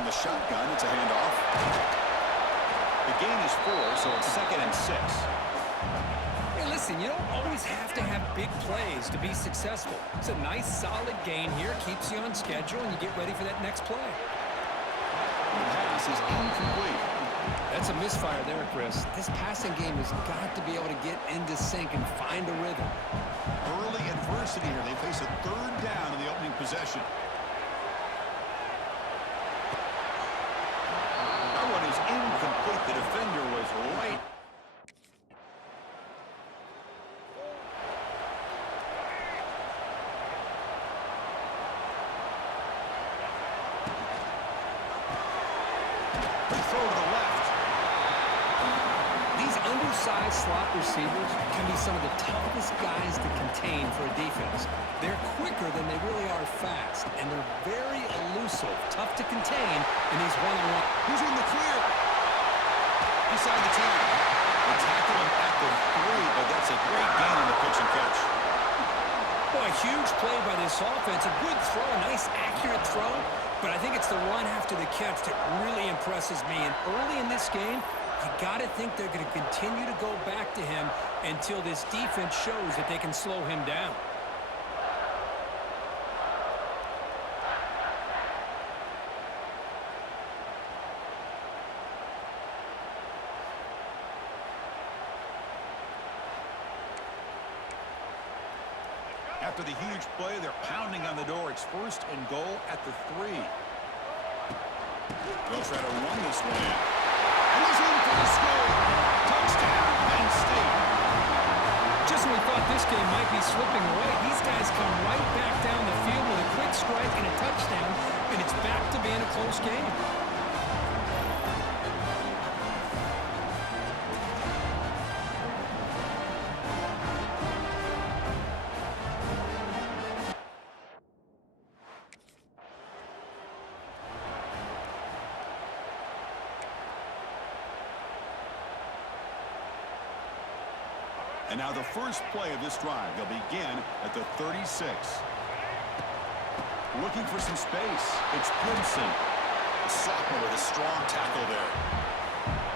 from the shotgun. It's a handoff. The gain is 4, so it's 2nd and 6. Hey, listen, you don't always have to have big plays to be successful. It's a nice, solid gain here. Keeps you on schedule, and you get ready for that next play. The pass is incomplete. That's a misfire there, Chris. This passing game has got to be able to get into sync and find a rhythm. Early adversity here. They face a 3rd down in the opening possession. That one is incomplete. The defender was right. They throw to the left. These undersized slot receivers can be some of the toughest guys to contain for a defense. They're quicker than they really are fast, and they're very elusive, tough to contain in these one-on-one. Who's in the clear? Inside the 10. They tackle him at the 3, but that's a great gain on the pitch and catch. Boy, a huge play by this offense. A good throw, a nice, accurate throw. But I think it's the run after the catch that really impresses me. And early in this game, you got to think they're going to continue to go back to him until this defense shows that they can slow him down. After the huge play, they're pounding on the door. It's 1st and goal at the 3. They'll try to run this one in. And he's in for the score. Touchdown, Penn State. Just when we thought this game might be slipping away, these guys come right back down the field with a quick strike and a touchdown, and it's back to being a close game. And now the first play of this drive. They'll begin at the 36. Looking for some space. It's Gibson. The sophomore with a strong tackle there.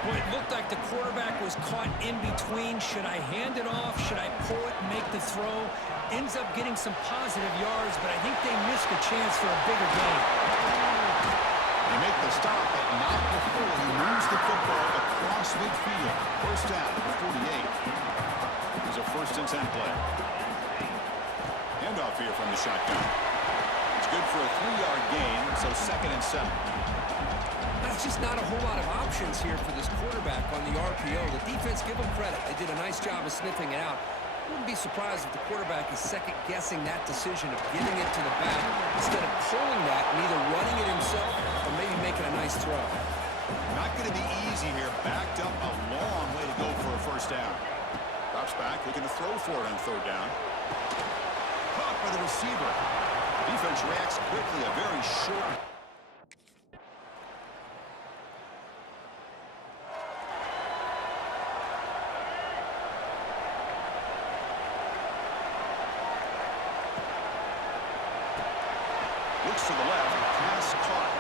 Boy, it looked like the quarterback was caught in between. Should I hand it off? Should I pull it and make the throw? Ends up getting some positive yards, but I think they missed a chance for a bigger gain. They make the stop, but not before he moves the football across midfield. First down at the 48. A 1st and 10 play. Handoff here from the shotgun. It's good for a 3-yard gain, so 2nd and 7. That's just not a whole lot of options here for this quarterback on the RPO. The defense, give them credit. They did a nice job of sniffing it out. Wouldn't be surprised if the quarterback is second-guessing that decision of giving it to the back instead of pulling that and either running it himself or maybe making a nice throw. Not going to be easy here. Backed up a long way to go for a 1st down. Drops back, looking to throw for it on 3rd down. Caught by the receiver. Defense reacts quickly, a very short. Looks to the left, pass caught.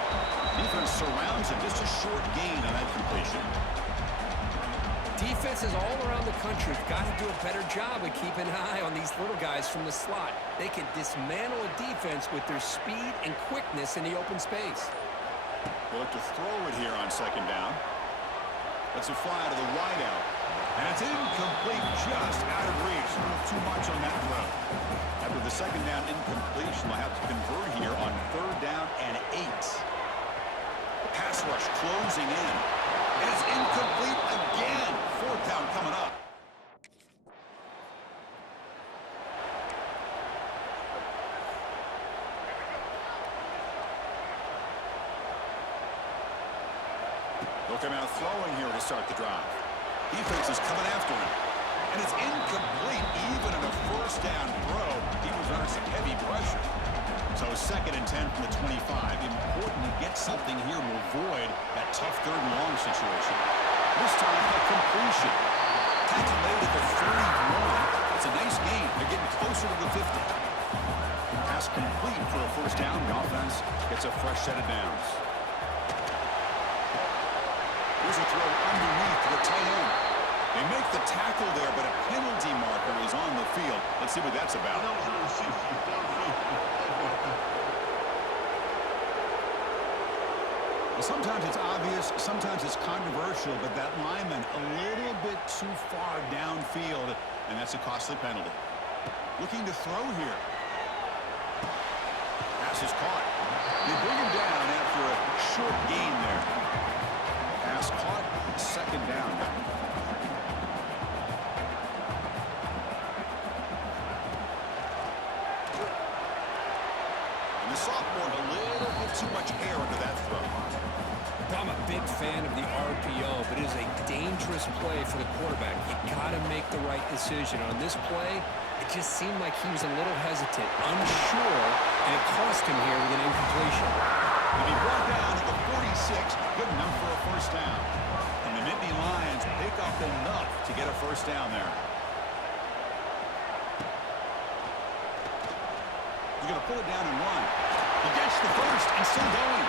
Defense surrounds him, just a short gain on that completion. Defenses all around the country have got to do a better job of keeping an eye on these little guys from the slot. They can dismantle a defense with their speed and quickness in the open space. They'll look to throw it here on 2nd down. Let's it fly to the wideout. And it's incomplete, just out of reach. A little too much on that throw. After the 2nd down incompletion, they'll have to convert here on 3rd down and 8. The pass rush closing in. And it's incomplete again. 4th down coming up. They'll come out throwing here to start the drive. Defense is coming after him. And it's incomplete even in a 1st down throw. He was under some heavy pressure. So 2nd and 10 from the 25. Important to get something here to avoid that tough 3rd and long situation. This time a completion. Tackle made at the 31. It's a nice gain. They're getting closer to the 50. Pass complete for a 1st down. The offense gets a fresh set of downs. Here's a throw underneath to the tight end. They make the tackle there, but a penalty marker is on the field. Let's see what that's about. Well, sometimes it's obvious, sometimes it's controversial, but that lineman a little bit too far downfield, and that's a costly penalty. Looking to throw here. Pass is caught. They bring him down after a short gain there. Pass caught, second down. And the sophomore, a little bit too much air under that throw. I'm a big fan of the RPO, but it is a dangerous play for the quarterback. You got to make the right decision. On this play, it just seemed like he was a little hesitant, unsure, and it cost him here with an incompletion. He'll be brought down at the 46, good enough for a first down. And the Nittany Lions pick up enough to get a first down there. He's going to pull it down and run. He gets the first and still going.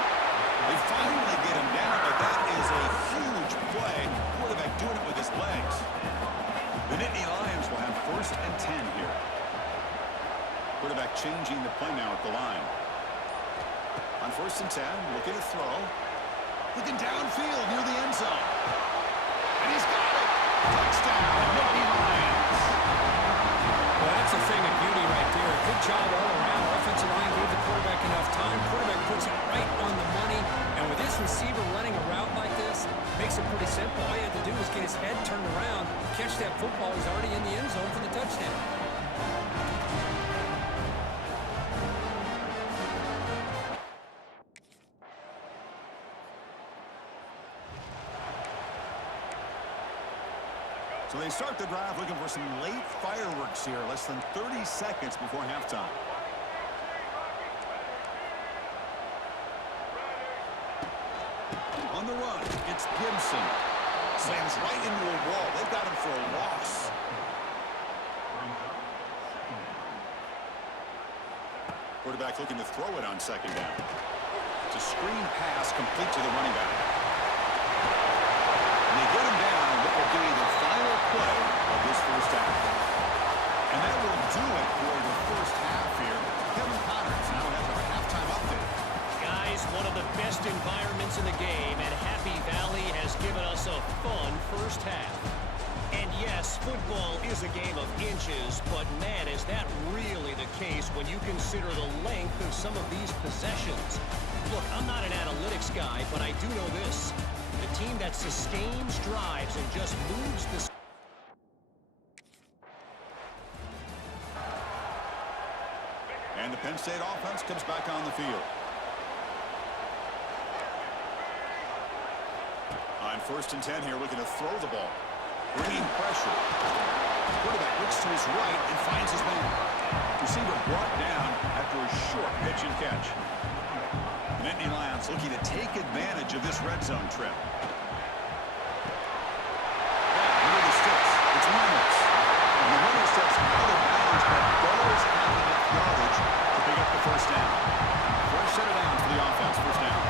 They finally get him down, but that is a huge play. Quarterback doing it with his legs. The Nittany Lions will have first and 10 here. Quarterback changing the play now at the line. On first and 10, looking to throw. Looking downfield near the end zone. And he's got it. Touchdown, Nittany Lions. Well, that's a thing of beauty right there. Good job all around. Offensive line gave the quarterback enough time. Quarterback puts it right on the money. And with this receiver running a route like this, makes it pretty simple. All you have to do is get his head turned around, catch that football. He's already in the end zone for the touchdown. So they start the drive looking for some late fireworks here, less than 30 seconds before halftime. On the run, it's Gibson. Slams right into a wall. They've got him for a loss. Quarterback looking to throw it on second down. It's a screen pass complete to the running back. And they get him down what will be the final play of this first half. And that will do it for the first half here. Kevin Connors now has our halftime update. Guys, one of the best environments in the game, and Happy Valley has given us a fun first half. And yes, football is a game of inches, but man, is that really the case when you consider the length of some of these possessions. Look, I'm not an analytics guy, but I do know this. The team that sustains drives and just moves the... And the Penn State offense comes back on the field. On first and 10 here, looking to throw the ball. Bringing pressure. Quarterback looks to his right and finds his man. Receiver brought down after a short pitch and catch. The Nittany Lions looking to take advantage of this red zone trip. Near the sticks, it's Reynolds. And the runner steps out of bounds, but does have enough yardage to pick up the first down. Fresh set of downs for the offense, first down.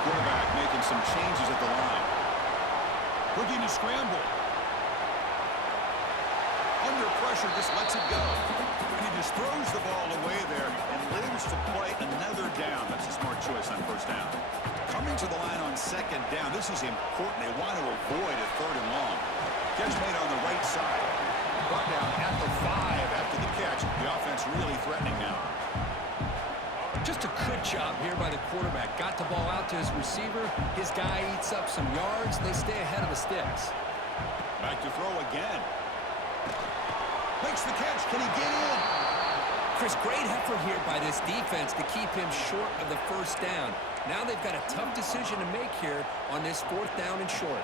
Quarterback making some changes at the line. Looking to scramble. Under pressure, just lets it go. And he just throws the ball away there and lives to play another down. That's a smart choice on first down. Coming to the line on second down, this is important. They want to avoid a third and long. Catch made on the right side. Brought down at the 5 after the catch. The offense really threatening now. Just a good job here by the quarterback. Got the ball out to his receiver. His guy eats up some yards. They stay ahead of the sticks. Back to throw again. Makes the catch. Can he get in? Chris, great effort here by this defense to keep him short of the first down. Now they've got a tough decision to make here on this fourth down and short.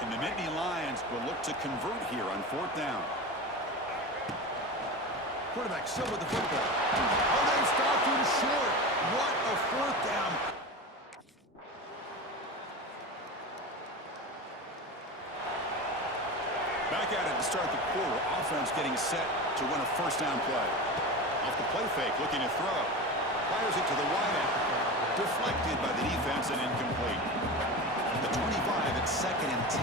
And the Nittany Lions will look to convert here on fourth down. Quarterback still with the football. Oh, they stopped him short. What a fourth down. Back at it to start the quarter. Offense getting set to win a first down play. Off the play fake, looking to throw. Fires it to the wide end. Deflected by the defense and incomplete. The 25 at 2nd and 10.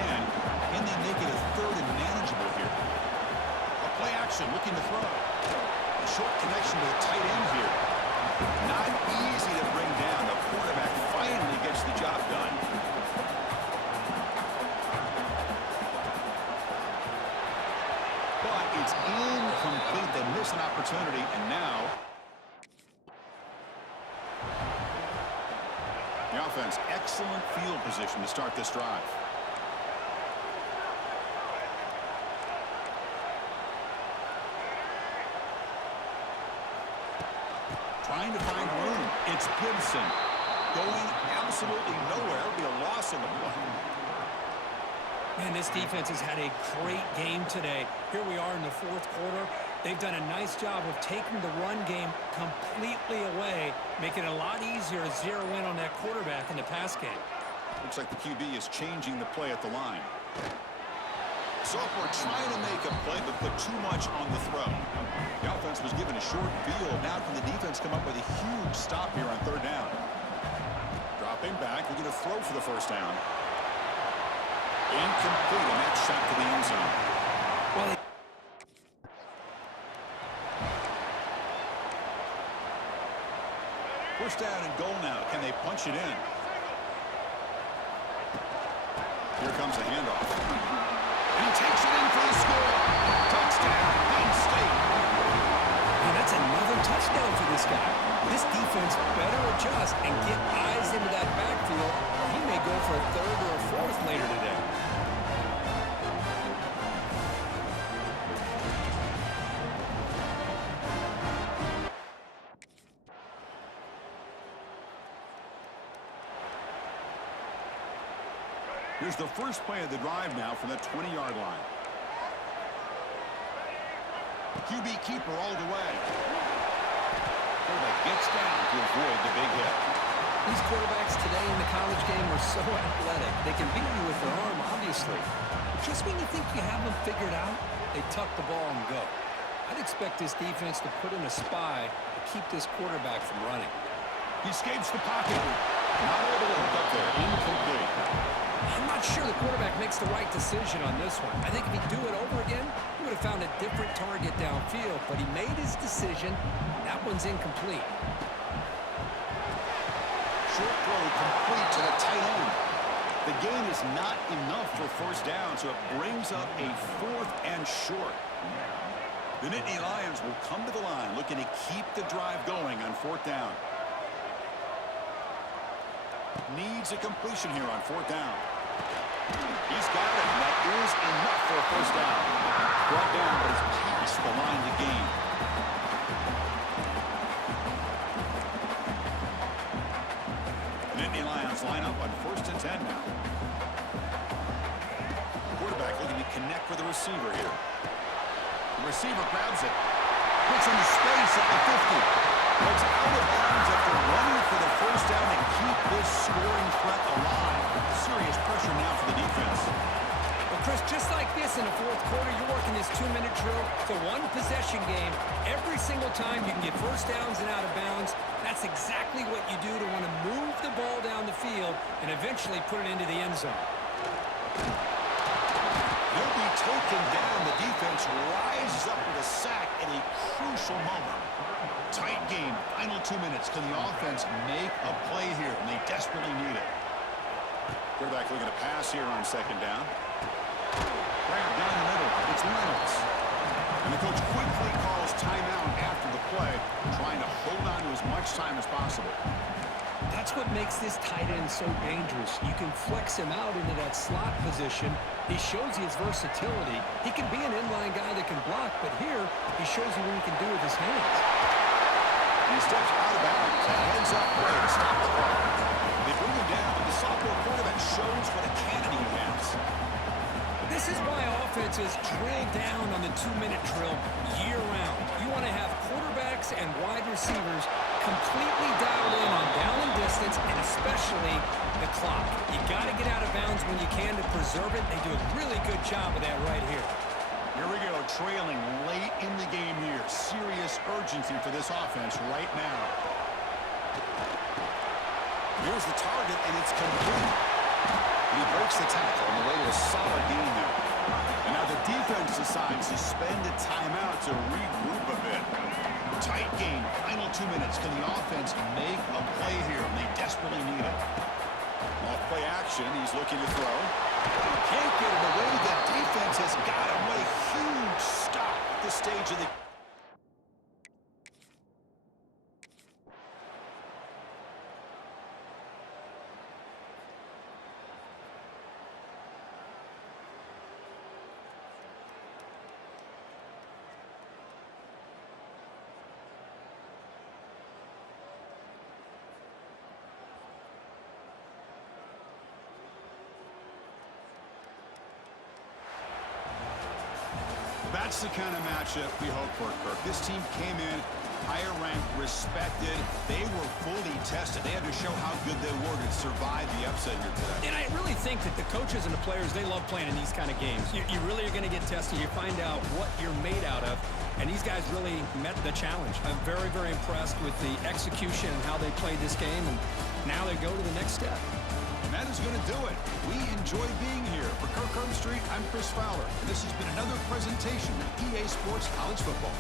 Can they make it a 3rd and manageable here? A play action, looking to throw. A short connection to the tight end here. Not easy to bring down. The quarterback finally gets the job done. But it's incomplete. They miss an opportunity, and now the offense, excellent field position to start this drive. Trying to find room. It's Gibson. Going absolutely nowhere. It'll be a loss on the play. Man, this defense has had a great game today. Here we are in the 4th quarter. They've done a nice job of taking the run game completely away, making it a lot easier to zero in on that quarterback in the pass game. Looks like the QB is changing the play at the line. Sophomore trying to make a play, but put too much on the throw. The offense was given a short field. Now can the defense come up with a huge stop here on 3rd down? Dropping back, we're going to throw for the 1st down. Incomplete, and that's shot to the end zone. Well, First down and goal now. Can they punch it in? Here comes a handoff. And he takes it in for the score. Touchdown, Penn State. and that's another touchdown for this guy. This defense better adjust and get eyes into that backfield, or he may go for a 3rd or a 4th later today. Here's the first play of the drive now from the 20-yard line. QB keeper all the way. Quarterback gets down to avoid the big hit. These quarterbacks today in the college game are so athletic. They can beat you with their arm, obviously. But just when you think you have them figured out, they tuck the ball and go. I'd expect this defense to put in a spy to keep this quarterback from running. He escapes the pocket. Not able to hook up there. Incomplete. I'm not sure the quarterback makes the right decision on this one. I think if he'd do it over again, he would have found a different target downfield, but he made his decision. That one's incomplete. Short throw complete to the tight end. The gain is not enough for 1st down, so it brings up a 4th and short. The Nittany Lions will come to the line looking to keep the drive going on 4th down. Needs a completion here on 4th down. He's got it, and that is enough for a 1st down. Brought down, but it's past the line to gain. The Nittany Lions line up on 1st and 10 now. Quarterback looking to connect with the receiver here. The receiver grabs it. Puts into space at the 50. It's out of bounds after running for the 1st down and keep this scoring threat alive. Serious pressure now for the defense. Well, Chris, just like this in the 4th quarter, you're working this 2-minute drill. It's a one-possession game. Every single time you can get 1st downs and out of bounds. That's exactly what you do to want to move the ball down the field and eventually put it into the end zone. He'll be taken down. The defense rises up with a sack at a crucial moment. Tight game, final 2 minutes. Can the offense make a play here? And they desperately need it. Quarterback looking to pass here on 2nd down. Grab down the middle. It's Reynolds. And the coach quickly calls timeout after the play, trying to hold on to as much time as possible. That's what makes this tight end so dangerous. You can flex him out into that slot position. He shows you his versatility. He can be an inline guy that can block, but here he shows you what he can do with his hands. He steps out of bounds. A heads-up play to stop the clock. They bring him down, but the sophomore quarterback shows what a cannon he has. This is why offenses drill down on the 2-minute drill year-round. You want to have quarterbacks and wide receivers completely dialed in on down and distance, and especially the clock. You got to get out of bounds when you can to preserve it. They do a really good job of that right here. Here we go. trailing late in the game here. Serious urgency for this offense right now. Here's the target, and it's complete. He breaks the tackle on the way to a solid gain there. And now the defense decides to spend a timeout to regroup a bit. Tight game. Final 2 minutes. Can the offense make a play here? And they desperately need it. Off play action. He's looking to throw. Can't get it away. The defense has got him. What a huge stop at this stage of the... That's the kind of matchup we hope for, Kirk. This team came in higher ranked, respected. They were fully tested. They had to show how good they were to survive the upset here today. And I really think that the coaches and the players, they love playing in these kind of games. You really are going to get tested. You find out what you're made out of. And these guys really met the challenge. I'm very, very impressed with the execution and how they played this game. And now they go to the next step. And that is going to do it. We enjoy being here. For Kirk Street, I'm Chris Fowler. And this has been another presentation of EA Sports College Football.